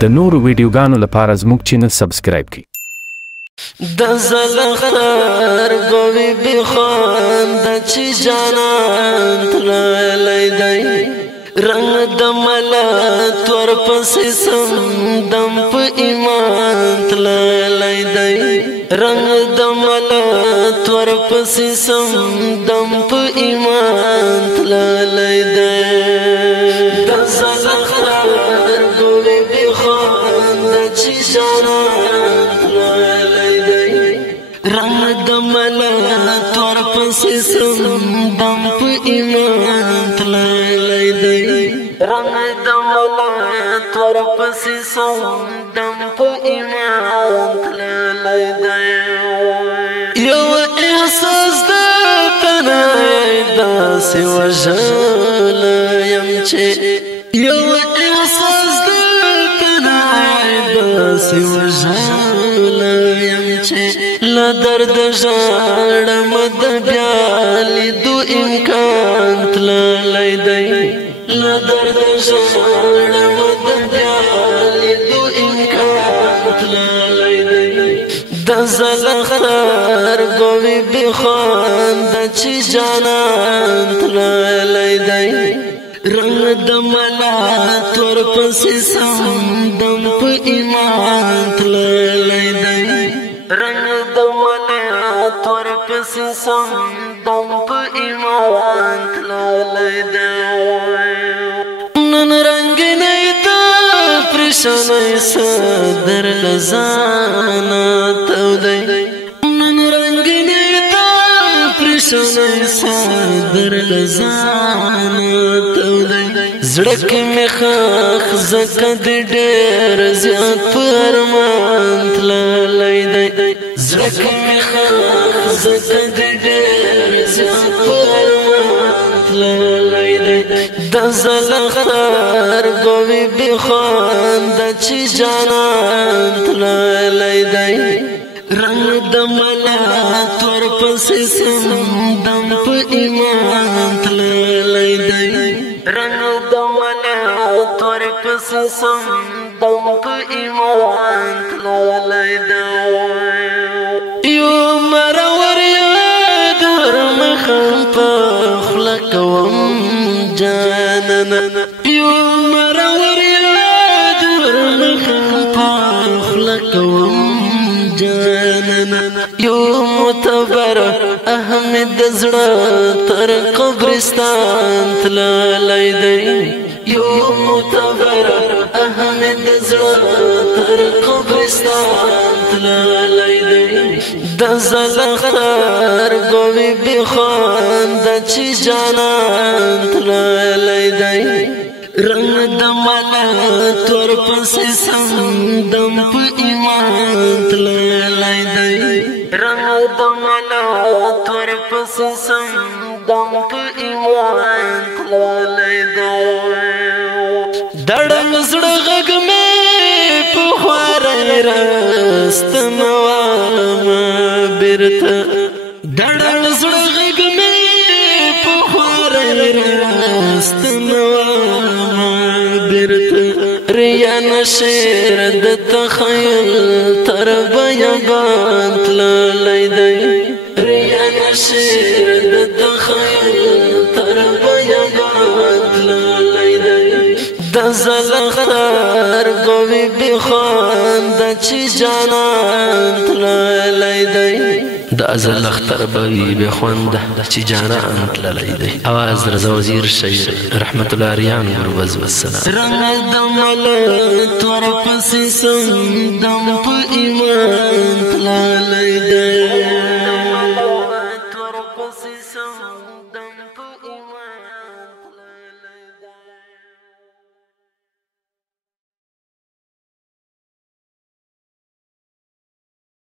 د نورو ویډیوګانو لپاره زموږ چینل سبسکرایب کړئ. د زلخر ګوي بخوان د چی جانان تللی دی رنگ د ملت ورپسې سم دم په ایمان تللی دی رنگ د ملت ورپسې سم دم په ایمان تللی دی د زلخر ګوي بخوان د چی جانان رنگ د ملت ورپسې سم دم په ایمان تللی دی رنگ د ملت ورپسې سم دم په ایمان تللی دی یو احساس د تنهایۍ داسې وژلی یم چې یو احساس د تنهایۍ داسې وژلی یم چې له درد ژاړم د بیا لیدو امکان تللی دی له درد ژاړم د بیا لیدو امکان تللی دی د زلخر ګوي بخوان د چی جانان تللی دی رنگ د ملت ورپسې سم دم په ایمان تللی دی رنگ د ملت ورپسې سم دم په ایمان تللی دی نن رنګینۍ د پریشانۍ صدر له ځانه تودی نن رنګینۍ د پریشانۍ صدر له ځانه تودی زړه کې مې ښخ ځکه د ډېر زیات په ارمان تللی دی زړه کې مې ښخ ځکه د ډېر زیات په ارمان تللی دی د زلخر ګوي بخوان د چی جانان تللی دی رنگ د ملت ورپسې سم دم په ایمان تللی دی رنگ د ملت ورپسې سم دم په ایمان تللی دی یو مرور یاد ورمخم په خوله کوم جانانه یو مرور یاد ورمخم په خوله کوم جانانه یو معتبر احمد د زړه تر قبرستان تللی دی یو معتبر احمد د زړه تر قبرستان تللی دی د زلخر ګوي بخوان د چی جانان تللی دی رنگ د ملت ورپسې سم دم په ایمان تللی دی رنگ د ملت ورپسې سم دم په ایمان تللی دی دړم زړه غږ مې په خوارۍ راستنومه بیرته دړم زړه غږ مې په خوارۍ راستنومه بیرته ریا نشیر د تخیل تر بیابان تللی دی ریا نشیر د تخیل تر بیابان تللی دی د زلخر ګوي بخوان د چی جانان تللی دی د زلخر ګوي بخوان د چی جانان تللی دی اواز رضا وزیر شهید رحمت الله اریان وربز والسلام رنگ د ملت ورپسې سم دم په ایمان تللی دی